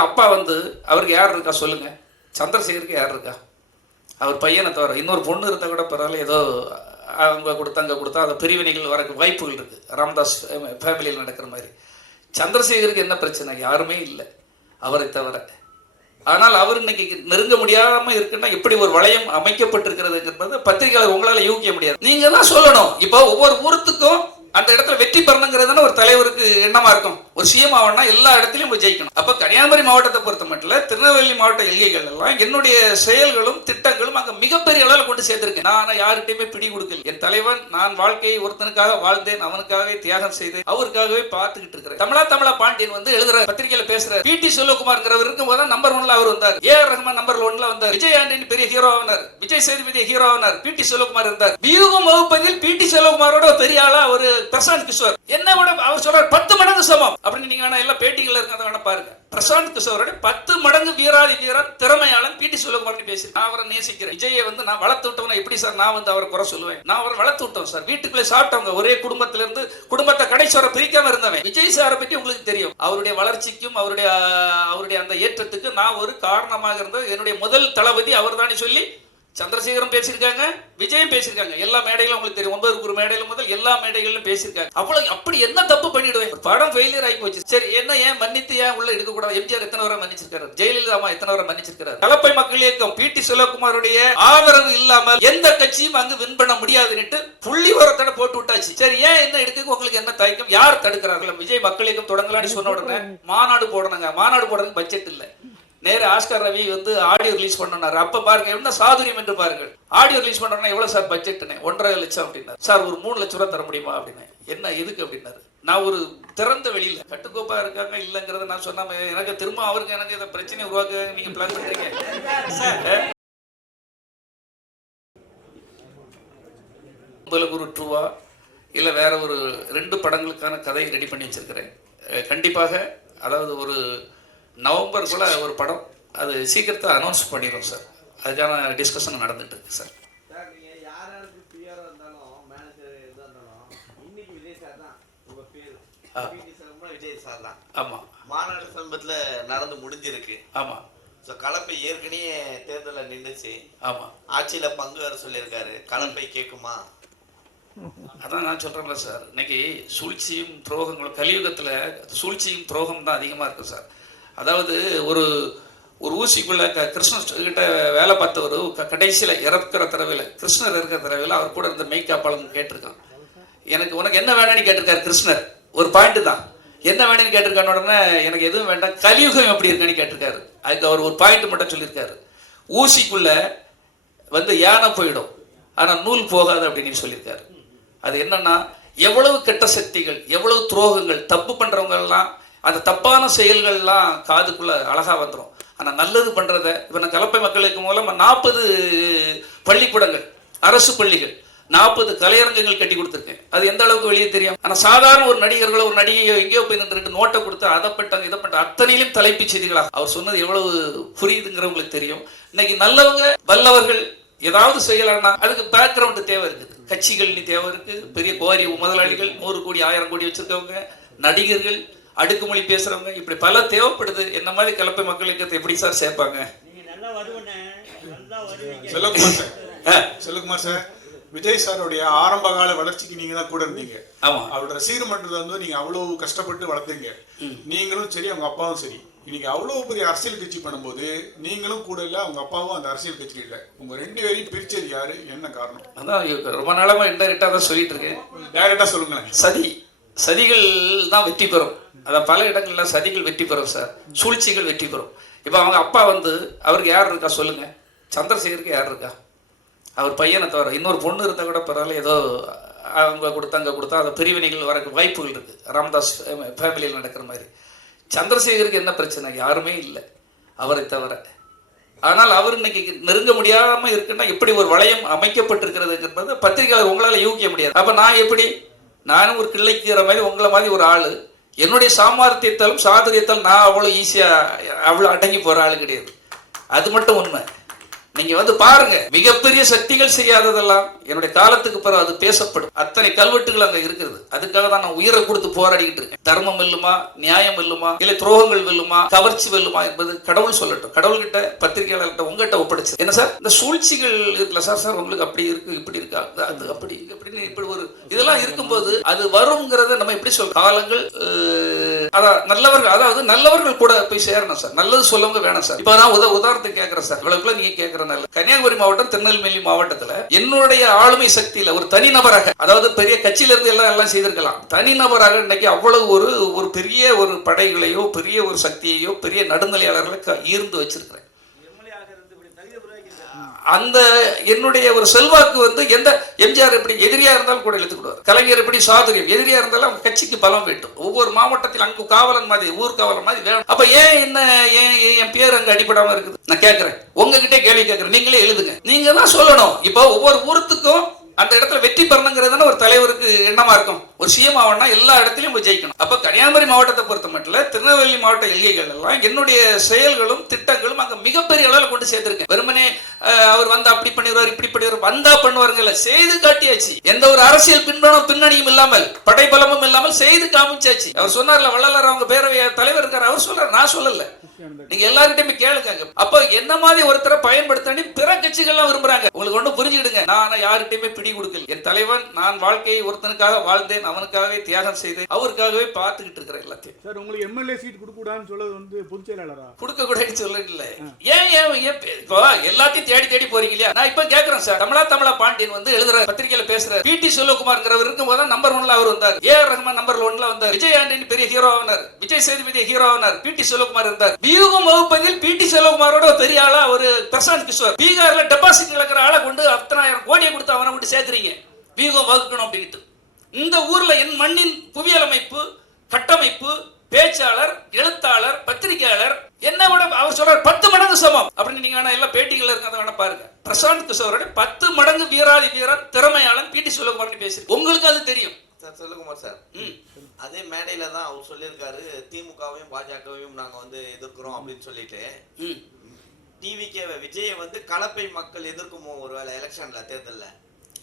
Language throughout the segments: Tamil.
அவங்க அப்பா வந்து அவருக்கு யார் இருக்கா சொல்லுங்க, சந்திரசேகருக்கு யார் இருக்கா? அவர் பையனை தவிர இன்னொரு பொண்ணு இருந்தால் கூட பரவாயில்ல, ஏதோ அவங்க கொடுத்தா அங்கே கொடுத்தா அந்த பிரிவினைகள் வர வாய்ப்புகள் இருக்குது. ராமதாஸ் ஃபேமிலியில் நடக்கிற மாதிரி. சந்திரசேகருக்கு என்ன பிரச்சனை? யாருமே இல்லை அவரை தவிர. ஆனால் அவர் இன்னைக்கு நெருங்க முடியாமல் இருக்குன்னா எப்படி ஒரு வளையம் அமைக்கப்பட்டிருக்கிறதுங்கிறது பத்திரிகையாளர் உங்களால் யூகிக்க முடியாது. நீங்க தான் சொல்லணும். இப்போ ஒவ்வொரு ஊரத்துக்கும் அந்த இடத்துல வெற்றி பெறணுங்கிறது ஒரு தலைவருக்கு எண்ணமா இருக்கும். ஒரு சிஎம் ஆகணும்னா எல்லா இடத்துலையும் போய் ஜெயிக்கணும். அப்ப கன்னியாகுமரி மாவட்டத்தை பொறுத்த மட்டும் திருநெல்வேலி மாவட்ட எல்கைகள் எல்லாம் என்னுடைய செயல்களும் திட்டங்களும் அங்க மிகப்பெரிய அளவில் கொண்டு சேர்த்திருக்கேன். நான் யார்கிட்டையுமே பிடி கொடுக்கல. என் தலைவன், நான் வாழ்க்கையை ஒருத்தனுக்காக வாழ்ந்தேன், அவனுக்காகவே தியாகம் செய்தேன், அவருக்காகவே பார்த்துக்கிட்டு இருக்கிறேன். தமிழா பாண்டியன் வந்து எழுதுற பத்திரிகையில பேசுற பிடி செல்வகுமார்ங்கிறவர் இருக்கும்போது நம்பர் 1ல அவர் வந்தார். ஏஆர் ரஹ்மான் நம்பர் 1ல வந்தார். விஜய் ஆண்டனி பெரிய ஹீரோ ஆனார். விஜய் சேதுபதி ஹீரோ ஆனார். பிடி செல்வகுமார் இருந்தார். வியூகம் வகுப்பதில் பிடி செல்வகுமாரோட பெரிய ஆளா ஒரு பிரசாந்த் கிஷோர் என்ன விட அவர் சொல்றார் 10 மடங்கு சமம் அப்படின்னு. நீங்க வேணா எல்லா பேட்டிகள் இருக்கிறத வேணா பாருங்க. பிரசாந்த் கிஷோரோட 10 மடங்கு வீராதி வீரன், திறமையாளன் பிடி செல்வகுமார் பேசி. நான் அவரை நேசிக்கிறேன். விஜயை வந்து நான் வளர்த்து விட்டவன எப்படி சார் நான் வந்து அவரை குறை சொல்லுவேன்? நான் அவரை வளர்த்து விட்டோம் சார். வீட்டுக்குள்ளே சாப்பிட்டவங்க, ஒரே குடும்பத்தில இருந்து குடும்பத்தை கடைசி வரை பிரிக்காம இருந்தவன். விஜய் சாரை பற்றி உங்களுக்கு தெரியும். அவருடைய வளர்ச்சிக்கும் அவருடைய அந்த ஏற்றத்துக்கு நான் ஒரு காரணமாக இருந்த என்னுடைய முதல் தளபதி அவர் தான் சொல்லி சந்திரசேகரம் பேசியிருக்காங்க, விஜயம் பேசியிருக்காங்க. எல்லா மேடைகளும் உங்களுக்கு தெரியும். 9 மேடையில முதல் எல்லா மேடைகளிலும் பேசியிருக்காங்க. அப்படி என்ன தப்பு பண்ணிடுவேன்? படம் ஃபெயிலியர் ஆகி போச்சு. சரி, என்ன ஏன் மன்னித்து ஏன் உள்ள எடுக்க கூடாது? எம்ஜிஆர் எத்தனை வரை மன்னிச்சிருக்காரு? ஜெயலலிதா அம்மா எத்தனை வரை மன்னிச்சிருக்காரு? கலப்பை மக்கள் இயக்கம் பிடி செல்வகுமாருடைய ஆதரவு இல்லாமல் எந்த கட்சியும் அங்கு வின் பண்ண முடியாதுன்னு புள்ளி வரத்தோட போட்டு விட்டாச்சு. சரி, ஏன் என்ன எடுக்க உங்களுக்கு என்ன தயக்கம்? யார் தடுக்கிறார்கள்? விஜய் மக்கள் இயக்கம் தொடங்கலான்னு சொன்ன உடனே மாநாடு போடணுங்க. மாநாடு போடுறதுக்கு பட்ஜெட் இல்லை. நேர ஆஸ்கர் ரவி வந்து ஆடியோ ரிலீஸ் பண்ணாரு. அப்ப பாருங்க என்ன சாதுரியம் என்று பாருங்கள். ஆடியோ ரிலீஸ் பண்ணா எவ்வளவு சார் பட்ஜெட்னு? 1.5 லட்சம் அப்படின்னா. சார் ஒரு 3 லட்சம் ரூபாய் தர முடியுமா அப்படின்னு. என்ன எதுக்கு அப்படின்னாரு. நான் ஒரு திறந்த வெளியில கட்டுக்கோப்பா இருக்காங்க இல்லங்கிறத நான் சொன்னாம எனக்கு திரும்ப அவருக்கு எனக்கு இதை பிரச்சனை உருவாக்க நீங்க பிளான் பண்றீங்க. ஒரு ட்ரூவா இல்ல வேற ஒரு 2 படங்களுக்கான கதையை ரெடி பண்ணி வச்சிருக்கிறேன். கண்டிப்பாக அதாவது ஒரு நவம்பருக்குள்ள ஒரு படம், அது சீக்கிரத்தை அனௌன்ஸ் பண்ணிடும் சார். அதுக்கான டிஸ்கஷன் நடந்துட்டு இருக்கு சார். ஆமா, மாநாடு சமீபத்துல நடந்து முடிஞ்சிருக்கு. ஆமா, கலப்பை ஏற்கனவே தேர்தல நின்றுச்சு. ஆமா, ஆட்சியில பங்கு வர சொல்லியிருக்காரு. கலப்பை கேட்குமா? அதான் நான் சொல்றேன்ல சார், இன்னைக்கு சூழ்ச்சியும் துரோகங்களும் கலியுகத்துல சூழ்ச்சியும் துரோகம் தான் அதிகமா இருக்கு சார். அதாவது ஒரு ஊசிக்குள்ள கிருஷ்ணன் கிட்ட வேலை பார்த்தவர் கடைசியில இறக்குற தடவையில கிருஷ்ணர் இருக்கிற தடவையில அவர் கூட இருந்த மெய்காப்பாளன் கேட்டிருக்கான், எனக்கு உனக்கு என்ன வேணும்னு கேட்டிருக்காரு கிருஷ்ணர். ஒரு பாயிண்ட் தான், என்ன வேணும்னு கேட்டிருக்கான உடனே எனக்கு எதுவும் வேண்டாம், கலியுகம் எப்படி இருக்கான்னு கேட்டிருக்காரு. அதுக்கு அவர் ஒரு பாயிண்ட் மட்டும் சொல்லியிருக்காரு, ஊசிக்குள்ள வந்து யானை போயிடும் ஆனா நூல் போகாது அப்படின்னு சொல்லியிருக்காரு. அது என்னன்னா, எவ்வளவு கெட்ட சக்திகள், எவ்வளவு துரோகங்கள், தப்பு பண்றவங்க எல்லாம் அந்த தப்பான செயல்கள்லாம் காதுக்குள்ள அழகா வந்துடும். ஆனா நல்லது பண்றத இப்ப நான் கலப்பை மக்களுக்கு மூலமா 40 பள்ளிக்கூடங்கள், அரசு பள்ளிகள், 40 கலையரங்கங்கள் கட்டி கொடுத்துருக்கேன். அது எந்த அளவுக்கு வெளியே தெரியும். ஆனா சாதாரண ஒரு நடிகர்களோ ஒரு நடிகையோ எங்கேயோ போய் 2 நோட்டை கொடுத்து அதை பட்டாங்க இதை பட்டாங்க, அத்தனையிலும் தலைப்பு செய்திகளா அவர் சொன்னது எவ்வளவு புரியுதுங்கிறவங்களுக்கு தெரியும். இன்னைக்கு நல்லவங்க வல்லவர்கள் ஏதாவது செய்யலாம்னா அதுக்கு பேக்ரவுண்டு தேவை இருக்குது. கட்சிகள் தேவை இருக்கு, பெரிய கோரி முதலாளிகள் 100 கோடி 1000 கோடி வச்சிருக்கவங்க, நடிகர்கள், அடுக்குமொழி பேசுறவங்க, இப்படி பல தேவைப்படுது. என்ன மாதிரி கலப்பை மக்களுக்கு எப்படி சார் சேர்ப்பாங்க? செல்வகுமார் சார், விஜய் சாருடைய ஆரம்ப கால வளர்ச்சிக்கு நீங்க தான் கூட இருந்தீங்க. ஆமா, அவரோட ரசிகர் மன்றத்தை வந்து நீங்க அவ்வளவு கஷ்டப்பட்டு வளர்த்தீங்க. நீங்களும் சரி, அவங்க அப்பாவும் சரி. இன்னைக்கு அவ்வளவு பெரிய அரசியல் கட்சி பண்ணும்போது நீங்களும் கூட இல்ல, அவங்க அப்பாவும் அந்த அரசியல் கட்சி இல்ல. உங்க 2 பேரையும் பிரிச்சது யாரு, என்ன காரணம்? அதான் ரொம்ப நாளமா இன்டைரக்டா தான் சொல்லிட்டு இருக்கேன். டைரக்டா சொல்லுங்களேன். சதிகள் தான் வெற்றி பெறும். அதான் பல இடங்கள்ல சதிகள் வெற்றி பெறும் சார், சூழ்ச்சிகள் வெற்றி பெறும். இப்போ அவங்க அப்பா வந்து அவருக்கு யார் இருக்கா சொல்லுங்க, சந்திரசேகருக்கு யார் இருக்கா? அவர் பையனை தவிர இன்னொரு பொண்ணு இருந்தால் கூட பரவாயில்ல, ஏதோ அவங்க கொடுத்தா அங்கே கொடுத்தா அந்த பிரிவினைகள் வர வாய்ப்புகள் இருக்கு. ராமதாஸ் ஃபேமிலியில் நடக்கிற மாதிரி. சந்திரசேகருக்கு என்ன பிரச்சனை? யாருமே இல்லை அவரை தவிர. ஆனால் அவர் இன்னைக்கு நெருங்க முடியாம இருக்குன்னா எப்படி ஒரு வளையம் அமைக்கப்பட்டிருக்கிறதுங்கிறது பத்திரிகையாளர் உங்களால யூகிக்க முடியாது. அப்ப நான் எப்படி, நானும் ஒரு கிள்ளைக்கிற மாதிரி உங்களை மாதிரி ஒரு ஆளு, என்னுடைய சாமர்த்தியத்தாலும் சாதுரியத்தாலும் நான் அவ்வளோ ஈஸியாக அவ்வளோ அடங்கி போகிற ஆள் கிடையாது. அது மட்டும் உண்மை. நீங்க வந்து பாருங்க, மிகப்பெரிய சக்திகள் செய்யாததெல்லாம் என்னுடைய காலத்துக்கு பிறகு அது பேசப்படும். அத்தனை கல்வெட்டுகள் அங்க இருக்கிறது. அதுக்காக தான் நான் உயிரை கொடுத்து போராடிக்கிட்டு இருக்கேன். தர்மம் வெல்லுமா, நியாயம் வெல்லுமா, இல்ல துரோகங்கள் வெல்லுமா, கவர்ச்சி வெல்லுமா என்பது கடவுள் சொல்லட்டும். கடவுள்கிட்ட, பத்திரிகையாளர்கிட்ட, உங்ககிட்ட ஒப்படைச்சு என்ன சார் இந்த சூழ்ச்சிகள் இருக்குல்ல சார் உங்களுக்கு அப்படி இருக்கு இப்படி இருக்கா அது அப்படி இப்படின்னு இப்படி ஒரு இதெல்லாம் இருக்கும்போது அது வருங்கிறத நம்ம எப்படி சொல்ல, காலங்கள் அதான் நல்லவர்கள், அதாவது நல்லவர்கள் கூட போய் சேரணும் சார். நல்லது சொல்லவங்க வேணும் சார். இப்ப நான் உதாரணத்துக்கு கேட்கறேன் சார், இவ்வளவுக்குள்ள நீங்க கேட்கறனால கன்னியாகுமரி மாவட்டம், திருநெல்வேலி மாவட்டத்துல என்னுடைய ஆளுமை சக்தியில ஒரு தனிநபராக, அதாவது பெரிய கட்சியில இருந்து எல்லாம் செய்திருக்கலாம், தனிநபராக இன்னைக்கு அவ்வளவு ஒரு பெரிய ஒரு படைகளையோ பெரிய ஒரு சக்தியையோ பெரிய நடுநிலையாளர்களை ஈர்ந்து வச்சிருக்கிறேன். அந்த என்னுடைய ஒரு செல்வாக்கு வந்து எந்த எம்ஜிஆர் எப்படி எதிரியா இருந்தாலும் கூட எடுத்துக்கிடுவார், கலைஞர் எப்படி சாதுரியம் எதிரியா இருந்தாலும் அவங்க கட்சிக்கு பலம் வேண்டும். ஒவ்வொரு மாவட்டத்தில் அங்கு காவலன் மாதிரி, ஊர் காவலன் மாதிரி வேணும். அப்ப ஏன் என் பேர் அங்க அடிபடாம இருக்குது? நான் கேட்கிறேன், உங்ககிட்ட கேள்வி கேட்கிறேன், நீங்களே எழுதுங்க. நீங்க தான் சொல்லணும். இப்போ ஒவ்வொரு ஊருத்துக்கும் அந்த இடத்துல வெற்றி பெறணுங்கிறது ஒரு தலைவருக்கு எண்ணமா இருக்கும். ஒரு சிஎம் ஆகணும்னா எல்லா இடத்துலயும் போய் ஜெயிக்கணும். அப்ப கன்னியாகுமரி மாவட்டத்தை பொறுத்த மட்டும் திருநெல்வேலி மாவட்ட எல்கைகள் எல்லாம் என்னுடைய செயல்களும் திட்டங்களும் அங்க மிகப்பெரிய அளவில் கொண்டு சேர்த்திருக்கேன். வெறுமனே அவர் வந்து அப்படி பண்ணிடுவார் இப்படி பண்ணிடுவார் வந்தா பண்ணுவாருங்கல்ல, செய்து காட்டியாச்சு. எந்த ஒரு அரசியல் பின்னணியும் இல்லாமல், படைபலமும் இல்லாமல் செய்து காமிச்சாச்சு. அவர் சொன்னார்ல, வள்ளலார் அவங்க பேரவை தலைவர் இருக்காரு, அவர் சொல்றாரு, நான் சொல்லல. நீங்க எல்லார்கிட்டயுமே கேளுங்க. அப்ப என்ன மாதிரி ஒருத்தரை பயன்படுத்த பிற கட்சிகள்லாம் விரும்புறாங்க. உங்களுக்கு ஒண்ணு புரிஞ்சுக்கிடுங்க, நான் யார்கிட்டயுமே பிடி கொடுக்கல. என் தலைவன், நான் வாழ்க்கையை ஒருத்தனுக்காக வாழ்ந்தேன், அவனுக்காகவே தியாகம் செய்தேன், அவருக்காகவே பார்த்துக்கிட்டு இருக்கிறேன் எல்லாத்தையும். சார், உங்களுக்கு எம்எல்ஏ சீட் கொடுக்க கூடாதுன்னு சொல்றது வந்து பொதுச் செயலாளரா? கொடுக்க கூடாதுன்னு சொல்லல. ஏன் இப்போ எல்லாத்தையும் தேடி போறீங்க இல்லையா? நான் இப்ப கேட்கிறேன் சார், தமிழா பாண்டியன் வந்து எழுதுற பத்திரிகையில பேசுற பிடி செல்வகுமார்ங்கிறவர் இருக்கும்போது நம்பர் 1ல அவர் வந்தார். ஏஆர் ரஹ்மான் நம்பர் 1ல வந்தார். விஜய் ஆண்டனி பெரிய ஹீரோ ஆனார். விஜய் சேதுபதி ஹீரோ ஆனார். பிடி செல்வகுமார் இருந்தார். வியூகம் வகுப்பதில் பிடி செல்வகுமாரோட பெரிய ஆளா ஒரு பிரசாந்த் கிஷோர். பீகார்ல டெபாசிட் இழக்கிற ஆளை கொண்டு 10,000 கோடியை கொடுத்து அவனை விட்டு சேர்க்கிறீங்க வியூகம் வகுக்கணும் அப்படின்ட்டு. இந்த ஊர்ல என் மண்ணின் புவியியல் அமைப்பு, கட்டமைப்பு, பேச்சாளர், எழுத்தாளர், பத்திரிகையாளர் என்ன விட அவர் சொல்றார் 10 மடங்கு சமம் அப்படின்னு. நீங்க வேணா எல்லாம் பேட்டிகள் இருக்க பாருங்க. பிரசாந்த் கிஷோரோட 10 மடங்கு வீராதி வீரர், திறமையாளன் பிடி செல்வகுமார் பேசி உங்களுக்கு அது தெரியும் சார். செல்வகுமார் சார் அதே மேடையில தான் அவர் சொல்லியிருக்காரு, திமுகவையும் பாஜகவையும் நாங்க வந்து எதிர்க்கிறோம் அப்படின்னு சொல்லிட்டு. டிவிகே விஜயை வந்து கலப்பை மக்கள் எதிர்க்குமோ ஒருவேளை எலெக்ஷன்ல, தேர்தல்ல?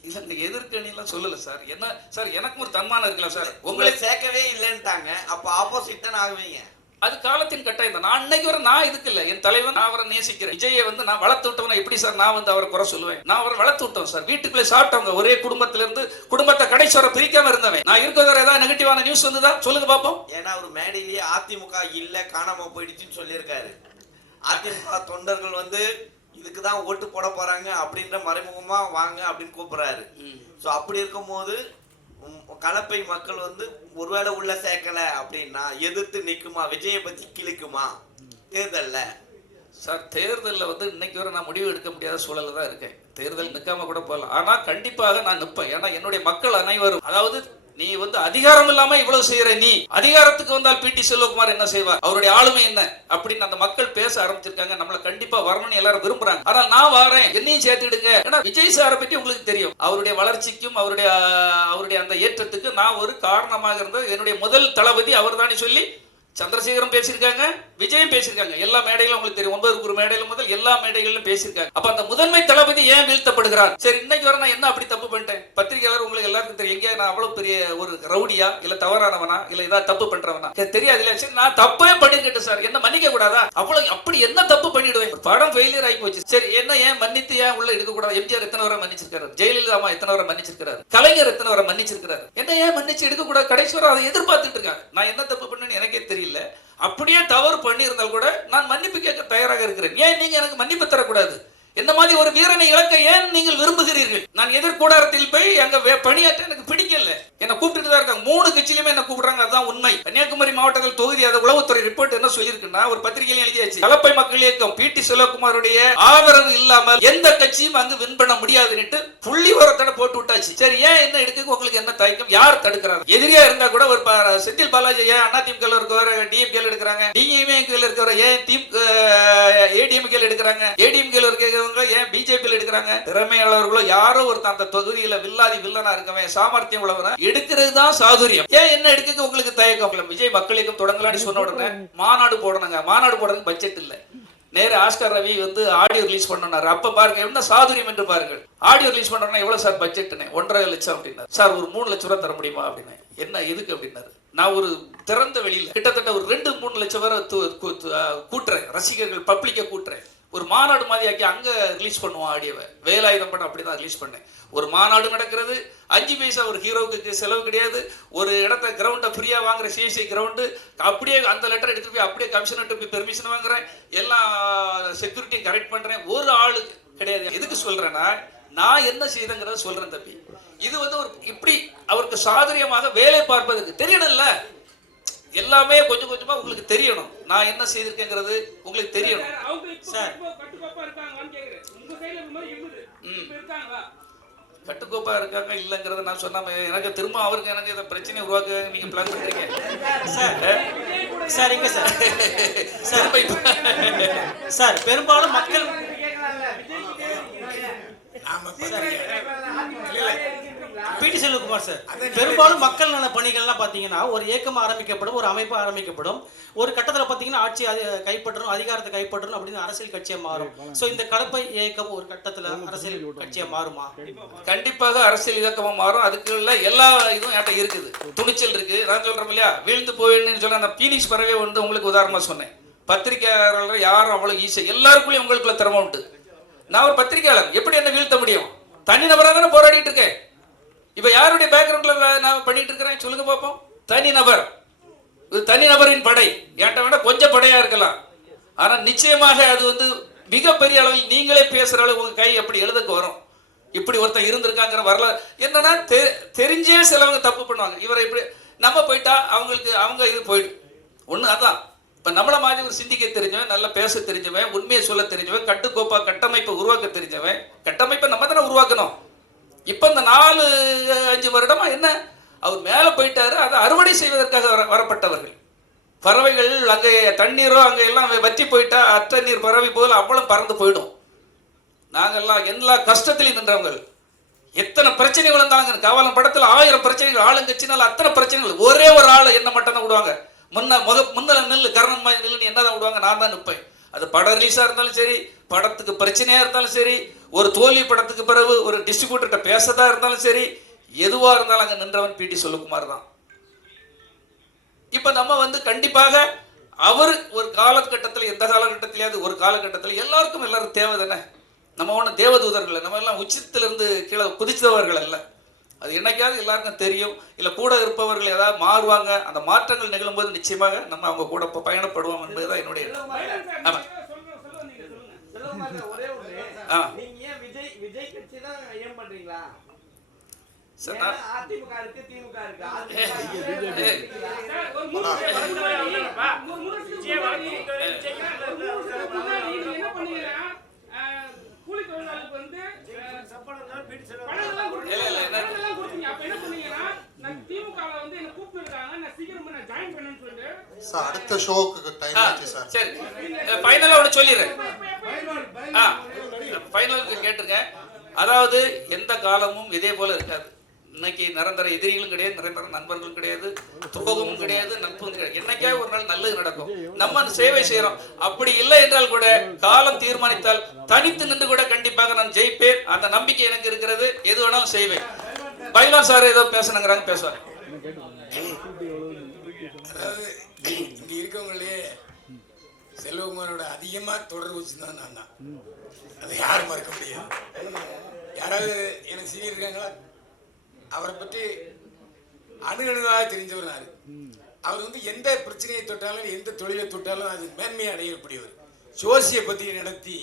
இல்ல, எதிர்க்கணி எல்லாம் சொல்லல சார். என்ன சார், எனக்கு ஒரு தன்மானம் இருக்குல்ல சார், உங்களை சேர்க்கவே இல்லைன்ட்டாங்க. அப்ப ஆப்போசிட் தானே ஆகுவீங்க. அது காலத்தின் கட்டாயம் தான். நான் இன்னைக்கு வரை நான் இதுக்கு இல்லை, என் தலைவன், நான் அவரை நேசிக்கிறேன். விஜயை வந்து நான் வளர்த்து விட்டவன எப்படி சார் நான் வந்து அவரை குறை சொல்லுவேன்? நான் அவரை வளர்த்து விட்டோம் சார். வீட்டுக்குள்ளே சாப்பிட்டவங்க, ஒரே குடும்பத்தில இருந்து குடும்பத்தை கடைசி வரை பிரிக்காம இருந்தவன். நான் இருக்கிற ஏதாவது நெகட்டிவான நியூஸ் வந்துதா சொல்லுங்க பாப்போம். ஏன்னா ஒரு மேடையிலேயே அதிமுக இல்ல, காணாம போயிடுச்சுன்னு சொல்லியிருக்காரு. அதிமுக தொண்டர்கள் வந்து இதுக்குதான் ஓட்டு போட போறாங்க அப்படின்ற மறைமுகமா வாங்க அப்படின்னு கூப்பிடுறாரு. சோ அப்படி இருக்கும்போது கலப்பை மக்கள் வந்து ஒருவேளை உள்ள சேர்க்கல அப்படின்னா எதிர்த்து நிக்குமா? விஜயை பத்தி கிழிக்குமா தேர்தல்ல? சார், தேர்தலில் வந்து இன்னைக்கு வரை நான் முடிவு எடுக்க முடியாத சூழல்ல தான் இருக்கேன். தேர்தல் நிற்காம கூட போகலாம், ஆனா கண்டிப்பாக நான் நிற்பேன். ஏன்னா என்னுடைய மக்கள் அனைவரும், அதாவது நீ வந்து அதிகாரம் இல்லாம இவ்வளவு செய்யற, நீ அதிகாரத்துக்கு வந்தால் பிடி செல்வகுமார் என்ன செய்வார், அவருடைய ஆளுமை என்ன அப்படின்னு அந்த மக்கள் பேச ஆரம்பிச்சிருக்காங்க. நம்மள கண்டிப்பா வரணும்னு எல்லாரும் விரும்புறாங்க. ஆனால் நான் வரேன், என்னையும் சேர்த்துடுங்க. ஏன்னா விஜய் சாரை பற்றி உங்களுக்கு தெரியும், அவருடைய வளர்ச்சிக்கும் அவருடைய அந்த ஏற்றத்துக்கு நான் ஒரு காரணமாக இருந்தது என்னுடைய முதல் தளபதி அவர் தானே சொல்லி சந்திரசேகரம் பேசியிருக்காங்க, விஜயம் பேசியிருக்காங்க. எல்லா மேடைகளும் உங்களுக்கு தெரியும், 9 மேடையில முதல் எல்லா மேடைகளிலும் பேசியிருக்காங்க. அப்ப அந்த முதன்மை தளபதி ஏன் வீழ்த்தப்படுகிறார்? சரி, இன்னைக்கு வரை நான் என்ன அப்படி தப்பு பண்ணிட்டேன்? பத்திரிகையாளர் உங்களுக்கு எல்லாருக்கும் தெரியும், எங்க நான் அவ்வளவு பெரிய ஒரு ரவுடியா, இல்ல தவறானவனா, இல்ல ஏதாவது தப்பு பண்றவனா தெரியாது இல்ல. சரி, நான் தப்பே பண்ணிருக்கேன் சார், என்ன மன்னிக்க கூடாதா? அவ்வளவு அப்படி என்ன தப்பு பண்ணிடுவேன்? படம் ஃபெயிலியர் ஆகி போச்சு. சரி, என்ன ஏன் மன்னித்து ஏன் உள்ள எடுக்க கூடாது? எம்ஜிஆர் எத்தனை வரை மன்னிச்சிருக்காரு, ஜெயலலிதா அம்மா எத்தனை வரை மன்னிச்சிருக்காரு, கலைஞர் எத்தனை வரை மன்னிச்சிருக்காரு, என்ன ஏன் மன்னிச்சு எடுக்க கூடாது? கடைசி வரை அதை எதிர்பார்த்துட்டு இருக்காங்க. நான் என்ன தப்பு பண்ணேன்னு எனக்கே தெரியல. அப்படியே தவறு பண்ணியிருந்தால் கூட நான் மன்னிப்பு கேட்க தயாராக இருக்கிறேன். ஏன் நீங்க எனக்கு மன்னிப்பு தரக்கூடாது? என்ன மாதிரி ஒரு வீரனை இழக்க ஏன் நீங்கள் விரும்புகிறீர்கள்? நான் எதிர்கூடாரத்தில் போய் அங்க பணியாற்ற எனக்கு பிடிக்கல. என்ன கூப்பிட்டு தான் இருக்காங்க, 3 கட்சியிலுமே என்ன கூப்பிடுறாங்க, அதுதான் உண்மை. கன்னியாகுமரி மாவட்டத்தில் தொகுதி அதை உளவுத்துறை ரிப்போர்ட் என்ன சொல்லியிருக்குன்னா, ஒரு பத்திரிகையில் எழுதியாச்சு, கலப்பை மக்கள் இயக்கம் பிடி செல்வகுமாருடைய ஆதரவு இல்லாமல் எந்த கட்சியும் அங்கு வின் பண்ண முடியாதுன்னு புள்ளி உரத்தோட போட்டு விட்டாச்சு. சரி, ஏன் என்ன எடுக்க உங்களுக்கு என்ன தயக்கம்? யார் தடுக்கிறாங்க? எதிரியா இருந்தா கூட ஒரு செந்தில் பாலாஜி ஏன் அதிமுக இருக்கவர் டிஎம்கே எடுக்கிறாங்க, டிஎம்கே இருக்கவர் ஏன் ஏடிஎம்கே எடுக்கிறாங்க, ஏடிஎம்கே இருக்க ஏன் பிஜேபி எடுக்கிறாங்க? திறமையாளர்களோ யாரோ ஒருத்தர் அந்த தொகுதியில வில்லனா இருக்கவன், சாமர்த்தியம் உள்ளவன எடுக்கிறது தான் சாதுரியம். ஏன் என்ன எடுக்க உங்களுக்கு தயக்கம்? விஜய் மக்கள் இயக்கம் தொடங்கலான்னு சொன்ன உடனே மாநாடு போடணுங்க, மாநாடு போடுறதுக்கு பட்ஜெட் இல்ல. நேர ஆஸ்கர் ரவி வந்து ஆடியோ ரிலீஸ் பண்ணாரு. அப்ப பாருங்க என்ன சாதுரியம் என்று பாருங்கள். ஆடியோ ரிலீஸ் பண்ணோம்னா எவ்வளவு சார் பட்ஜெட்னு? 1.5 லட்சம் அப்படின்னாரு. சார் ஒரு 3 லட்சம் ரூபாய் தர முடியுமா அப்படின்னு. என்ன எதுக்கு அப்படின்னாரு. நான் ஒரு திறந்த வெளியில கிட்டத்தட்ட ஒரு 2-3 லட்சம் வரை கூட்டுறேன், ரசிகர்கள் பப்ளிக்கை கூட்டுறேன். ஒரு மாநாடு மாதிரி ஆக்கி அங்க ரிலீஸ் பண்ணுவோம் ஆடியோவை. வேலாயுதம் படம் அப்படிதான் ரிலீஸ் பண்ணேன். ஒரு மாநாடு நடக்கிறது, 5 பைசா ஒரு ஹீரோவுக்கு செலவு கிடையாது. ஒரு இடத்த கிரவுண்டை ஃப்ரீயா வாங்குற சிஎஸ்சி கிரவுண்டு, அப்படியே அந்த லெட்டர் எடுத்துட்டு போய் அப்படியே கமிஷனர்கிட்ட போய் பெர்மிஷன் வாங்குறேன், எல்லா செக்யூரிட்டி கரெக்ட் பண்றேன். ஒரு ஆளு கிடையாது. எதுக்கு சொல்றேன்னா, நான் என்ன செய்தேங்கிறத சொல்றேன் தம்பி. இது வந்து ஒரு இப்படி அவருக்கு சாதுரியமாக வேலை பார்ப்பதற்கு தெரியணும்ல. எல்லாமே கொஞ்சம் கொஞ்சமா உங்களுக்கு தெரியணும். நான் என்ன செய்திருக்கேங்கிறது உங்களுக்கு தெரியணும் சார். கட்டுக்கோப்பா இருக்காங்க இல்லைங்கிறத நான் சொன்னாம எனக்கு திரும்ப அவருக்கு எனக்கு இதை பிரச்சனை உருவாக்க நீங்க பிளான் பண்றீங்க சார். எங்க சார் சார் பெரும்பாலும் மக்கள் பிடி செல்வகுமார் சார், பெரும்பாலும் மக்கள் நல பணிகள்லாம் பார்த்தீங்கன்னா ஒரு இயக்கம் ஆரம்பிக்கப்படும், ஒரு அமைப்பு ஆரம்பிக்கப்படும், ஒரு கட்டத்தில் பார்த்தீங்கன்னா ஆட்சி கைப்பற்றணும், அதிகாரத்தை கைப்பற்றணும் அப்படின்னு அரசியல் கட்சியாக மாறும். ஸோ இந்த கலப்பை இயக்கம் ஒரு கட்டத்தில் அரசியல் கட்சியாக மாறுமா? கண்டிப்பாக அரசியல் இயக்கமா மாறும். அதுக்குள்ள எல்லா இதுவும் என்கிட்ட இருக்குது, துணிச்சல் இருக்கு. நான் சொல்றேன் இல்லையா, வீழ்ந்து போயின்னு சொன்ன அந்த பீனிக்ஸ் பறவை வந்து உங்களுக்கு உதாரணமா சொன்னேன். பத்திரிகையாளர்கள் யாரும் அவ்வளவு ஈஸியா, எல்லாருக்குள்ளயும் உங்களுக்குள்ள திறமை உண்டு. நான் ஒரு பத்திரிகையாளர், எப்படி என்ன வீழ்த்த முடியும்? தனிநபராக தானே போராடிட்டு இருக்கேன். இப்ப யாருடைய பேக்ரவுண்ட்ல நான் பண்ணிட்டு இருக்கிறேன் சொல்லுங்க பார்ப்போம். தனிநபர், தனிநபரின் படை. என்கிட்ட வேணா கொஞ்சம் படையா இருக்கலாம், ஆனா நிச்சயமாக அது வந்து மிகப்பெரிய அளவில் நீங்களே பேசுற அளவு உங்க கை அப்படி எழுதுக்கு வரும். இப்படி ஒருத்தன் இருந்திருக்காங்கிற வரலாறு என்னன்னா தெரிஞ்சே சிலவங்க தப்பு பண்ணுவாங்க. இவரை இப்படி நம்ம போயிட்டா அவங்களுக்கு அவங்க இது போயிடும். ஒண்ணு அதான். இப்ப நம்மள மாதிரி ஒரு சிந்திக்க தெரிஞ்சவன், நல்லா பேச தெரிஞ்சவன், உண்மையை சொல்ல தெரிஞ்சவன், கட்டுக்கோப்பா கட்டமைப்பை உருவாக்க தெரிஞ்சவன். கட்டமைப்பை நம்ம தானே உருவாக்கணும். இப்ப இந்த 4-5 வருடமா என்ன அவர் மேல போயிட்டாரு, அதை அறுவடை செய்வதற்காக வரப்பட்டவர்கள். பறவைகள் அங்கே தண்ணீரோ அங்க எல்லாம் வற்றி போயிட்டா அற்ற நீர் பறவை போல அவ்வளவு பறந்து போயிடும். நாங்கெல்லாம் எல்லா கஷ்டத்திலையும் நின்றவங்க. எத்தனை பிரச்சனைகள் இருந்தாங்க காவலம் படத்துல 1000 பிரச்சனைகள், ஆளுங்கட்சினால அத்தனை பிரச்சனைகள். ஒரே ஒரு ஆள் என்ன மட்டும் தான் விடுவாங்க, முன்னல நெல்லு கரணம் நெல்லுன்னு என்னதான் விடுவாங்க, நான் தான் நிற்பேன். அது படம் ரிலீஸா இருந்தாலும் சரி, படத்துக்கு பிரச்சனையா இருந்தாலும் சரி, ஒரு தோல்வி படத்துக்கு பிறகு ஒரு டிஸ்ட்ரிபியூட்டர்கிட்ட பேசதா இருந்தாலும் சரி, எதுவா இருந்தாலும் அங்க நின்றவன் பிடி செல்வகுமார் தான். இப்ப நம்ம வந்து கண்டிப்பாக அவர் ஒரு காலகட்டத்தில், எந்த காலகட்டத்திலேயாவது ஒரு காலகட்டத்தில் எல்லாரும் தேவை தானே. நம்ம ஒன்றும் தேவதூதர்கள், நம்ம எல்லாம் உச்சத்திலிருந்து கீழே குதிச்சவர்கள் அல்ல. அது என்னைக்காவது எல்லாருக்கும் தெரியும். இல்லை கூட இருப்பவர்கள் ஏதாவது மாறுவாங்க, அந்த மாற்றங்கள் நிகழும்போது நிச்சயமாக நம்ம அவங்க கூட பயணப்படுவோம் என்பதுதான் என்னுடைய. ஆமா அடுத்த ஷோக்கு டைம் ஆச்சு சார். சரி, ஃபைனலா ஒன்று சொல்லிடுறேன். ஃபைனலுக்கு கேட்டுருங்க. அதாவது எந்த காலமும் இதே போல இருக்காது. இன்னைக்கு நிரந்தர எதிரிகளும் கிடையாது, நிரந்தர நண்பர்களும் கிடையாது, துரோகமும் கிடையாது, நட்பும் கிடையாது. என்னைக்கே ஒரு நாள் நல்லது நடக்கும். நம்ம சேவை செய்யறோம். அப்படி இல்லை என்றால் கூட காலம் தீர்மானித்தால் தனித்து நின்று கூட கண்டிப்பாக நான் ஜெயிப்பேன். அந்த நம்பிக்கை எனக்கு இருக்கிறது. எது வேணாலும் செய்வேன். பைலான் சார் ஏதோ பேசணுங்கிறாங்க, பேசுவாங்க. இங்க இருக்கவங்களே செல்வகுமாரோட அதிகமா தொடர்பு வச்சுதான் நான் தான். அதை யாரும் மறக்க முடியாது. யாராவது எனக்கு சீனியர் இருக்காங்களா? அவரை பற்றி அணுகணுதாக தெரிஞ்சவர் நான். அவர் வந்து எந்த பிரச்சனையை தொட்டாலும், எந்த தொழிலை தொட்டாலும் அது மேன்மையை அடையக்கூடியவர். ஜோசியை பத்தி நடத்தி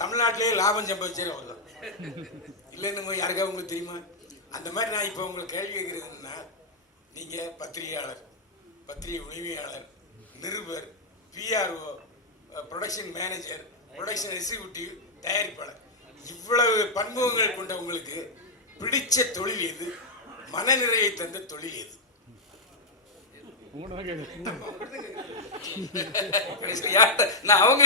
தமிழ்நாட்டிலேயே லாபம் சம்பாதிச்சார் அவர் தான். இல்லைன்னு யாருக்காவது உங்களுக்கு தெரியுமா? அந்த மாதிரி நான் இப்போ உங்களுக்கு கேள்வி கேட்குறதுன்னா, நீங்கள் பத்திரிகையாளர், பத்திரிகை உரிமையாளர், நிருபர், PRO, production manager, production executive, தயாரிப்பாளர், இவ்வளவு பன்முகங்கள் கொண்ட உங்களுக்கு பிடிச்ச தொழில் எது? மனநிறைவை தந்த தொழில் எது? நான் அவங்க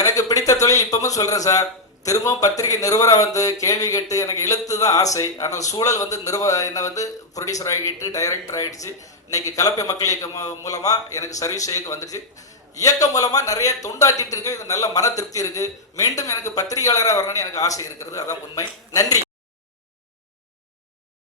எனக்கு பிடித்த தொழில் இப்பவும் சொல்றேன் சார், திரும்பவும் பத்திரிகை நிறுவனம் வந்து கேள்வி கேட்டு எனக்கு எழுத்து தான் ஆசை. ஆனால் சூழல் வந்து என்னை வந்து ப்ரொடியூசர் ஆகிட்டு டைரக்டர் ஆகிடுச்சு. இன்னைக்கு கலப்பை மக்கள் இயக்கம் மூலமாக எனக்கு சர்வீஸ் இயக்கம் வந்துடுச்சு. இயக்கம் மூலமாக நிறைய தொண்டாட்டிட்டு இருக்கு. இது நல்ல மன திருப்தி இருக்குது. மீண்டும் எனக்கு பத்திரிகையாளராக வரணும்னு எனக்கு ஆசை இருக்கிறது. அதான் உண்மை. நன்றி.